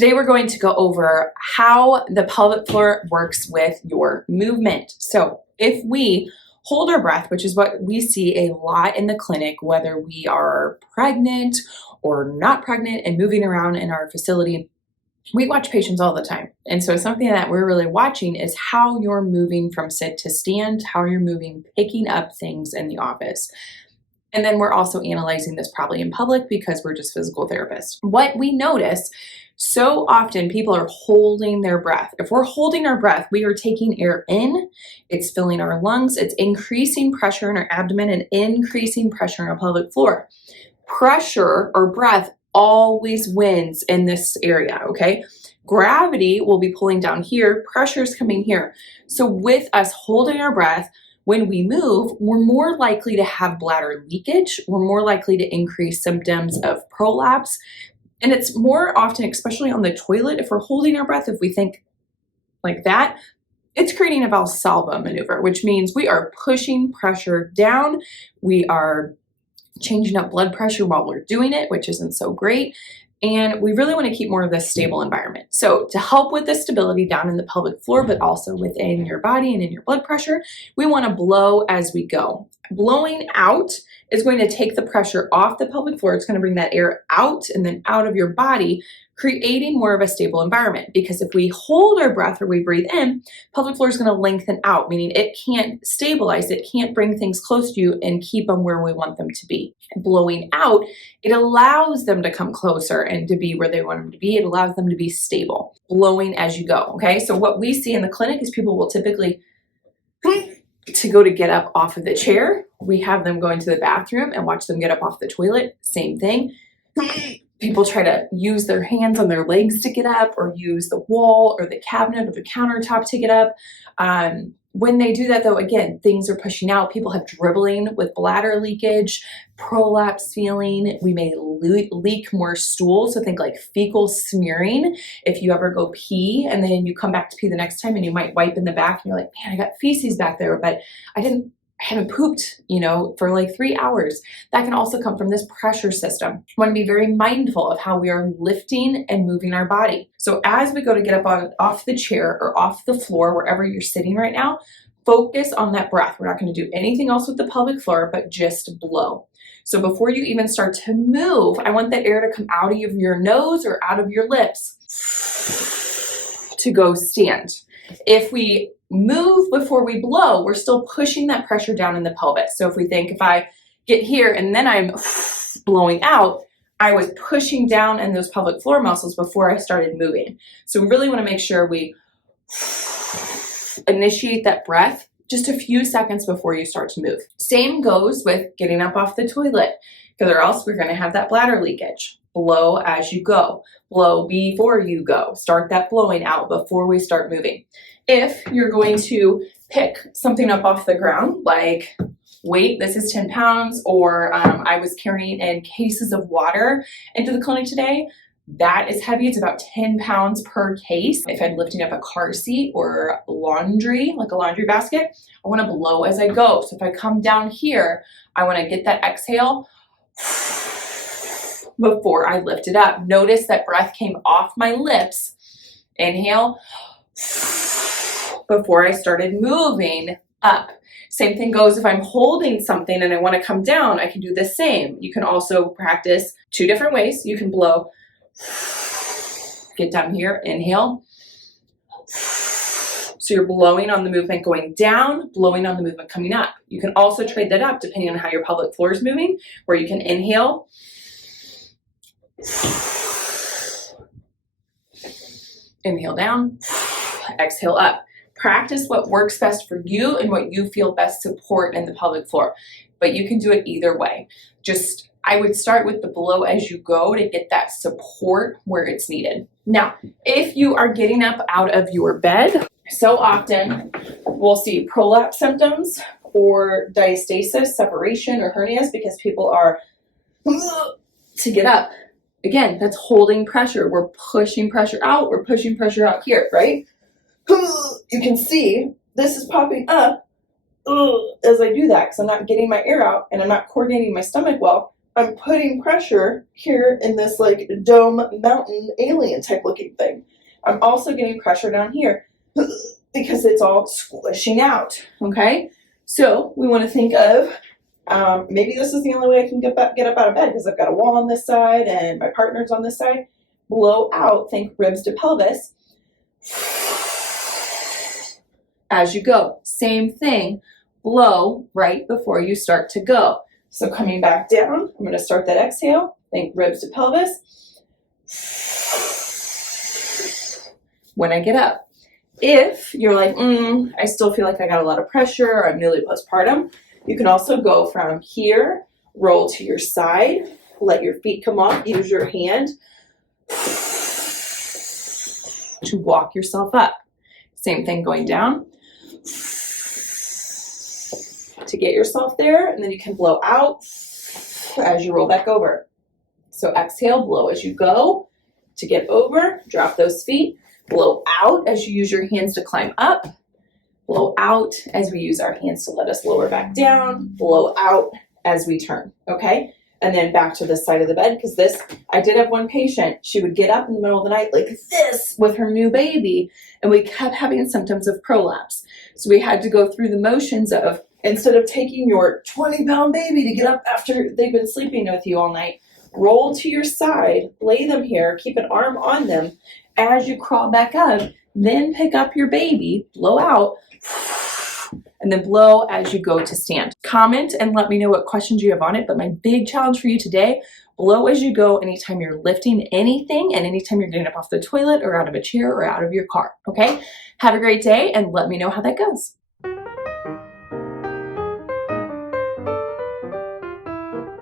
Today we're going to go over how the pelvic floor works with your movement. So if we hold our breath, which is what we see a lot in the clinic, whether we are pregnant or not pregnant and moving around in our facility, we watch patients all the time. And so something that we're really watching is how you're moving from sit to stand, how you're moving, picking up things in the office. And then we're also analyzing this probably in public because we're just physical therapists. What we notice so often, people are holding their breath. If we're holding our breath, we are taking air in, it's filling our lungs, it's increasing pressure in our abdomen and increasing pressure in our pelvic floor. Pressure or breath always wins in this area, okay? Gravity will be pulling down here, pressure is coming here. So with us holding our breath, when we move, we're more likely to have bladder leakage, we're more likely to increase symptoms of prolapse. And it's more often, especially on the toilet, if we're holding our breath, if we think like that, it's creating a Valsalva maneuver, which means we are pushing pressure down. We are changing up blood pressure while we're doing it, which isn't so great. And we really want to keep more of this stable environment. So to help with the stability down in the pelvic floor, but also within your body and in your blood pressure, we want to blow as we go. Blowing out is going to take the pressure off the pelvic floor. It's going to bring that air out and then out of your body, creating more of a stable environment. Because if we hold our breath or we breathe in, pelvic floor is going to lengthen out, meaning it can't stabilize, it can't bring things close to you and keep them where we want them to be. Blowing out, it allows them to come closer and to be where they want them to be. It allows them to be stable. Blowing as you go, okay? So what we see in the clinic is people will typically to get up off of the chair. We have them go into the bathroom and watch them get up off the toilet. Same thing. People try to use their hands on their legs to get up or use the wall or the cabinet or the countertop to get up. When they do that though, again, things are pushing out. People have dribbling with bladder leakage, prolapse feeling. We may leak more stool. So think like fecal smearing. If you ever go pee and then you come back to pee the next time and you might wipe in the back and you're like, man, I got feces back there, but I haven't pooped, for like 3 hours. That can also come from this pressure system. We want to be very mindful of how we are lifting and moving our body. So as we go to get up off the chair or off the floor, wherever you're sitting right now, focus on that breath. We're not going to do anything else with the pelvic floor, but just blow. So before you even start to move, I want that air to come out of your nose or out of your lips to go stand. If we move before we blow, we're still pushing that pressure down in the pelvis. So if we think, if I get here and then I'm blowing out, I was pushing down in those pelvic floor muscles before I started moving. So we really want to make sure we initiate that breath just a few seconds before you start to move. Same goes with getting up off the toilet, because or else we're going to have that bladder leakage. Blow as you go. Blow before you go. Start that blowing out before we start moving. If you're going to pick something up off the ground, like weight, this is 10 pounds, or I was carrying in cases of water into the clinic today, that is heavy. It's about 10 pounds per case. If I'm lifting up a car seat or laundry, like a laundry basket, I want to blow as I go. So if I come down here, I want to get that exhale before I lift it up. Notice that breath came off my lips. Inhale before I started moving up. Same thing goes if I'm holding something and I want to come down, I can do the same. You can also practice 2 different ways. You can blow, get down here, inhale. So you're blowing on the movement going down, blowing on the movement coming up. You can also trade that up depending on how your pelvic floor is moving, where you can inhale, inhale down, exhale up. Practice what works best for you and what you feel best support in the pelvic floor, but you can do it either way. I would start with the blow as you go to get that support where it's needed. Now, if you are getting up out of your bed, so often we'll see prolapse symptoms or diastasis, separation, or hernias because people are to get up. Again, that's holding pressure. We're pushing pressure out. We're pushing pressure out here, right? You can see this is popping up as I do that because I'm not getting my air out and I'm not coordinating my stomach well. I'm putting pressure here in this like dome mountain alien type looking thing. I'm also getting pressure down here because it's all squishing out, okay? So we want to think of, maybe this is the only way I can get up out of bed because I've got a wall on this side and my partner's on this side. Blow out, think ribs to pelvis. As you go, same thing, blow right before you start to go. So coming back down, I'm going to start that exhale, think ribs to pelvis. When I get up, if you're like, I still feel like I got a lot of pressure, or I'm newly postpartum, you can also go from here, roll to your side, let your feet come off, use your hand to walk yourself up. Same thing going down to get yourself there, and then you can blow out as you roll back over. So exhale, blow as you go to get over, drop those feet, blow out as you use your hands to climb up, blow out as we use our hands to let us lower back down, blow out as we turn, okay? And then back to this side of the bed, because this, I did have one patient, she would get up in the middle of the night like this with her new baby, and we kept having symptoms of prolapse. So we had to go through the motions of, instead of taking your 20-pound baby to get up after they've been sleeping with you all night, roll to your side, lay them here, keep an arm on them as you crawl back up, then pick up your baby, blow out, and then blow as you go to stand. Comment and let me know what questions you have on it, but my big challenge for you today, blow as you go anytime you're lifting anything and anytime you're getting up off the toilet or out of a chair or out of your car, okay? Have a great day and let me know how that goes.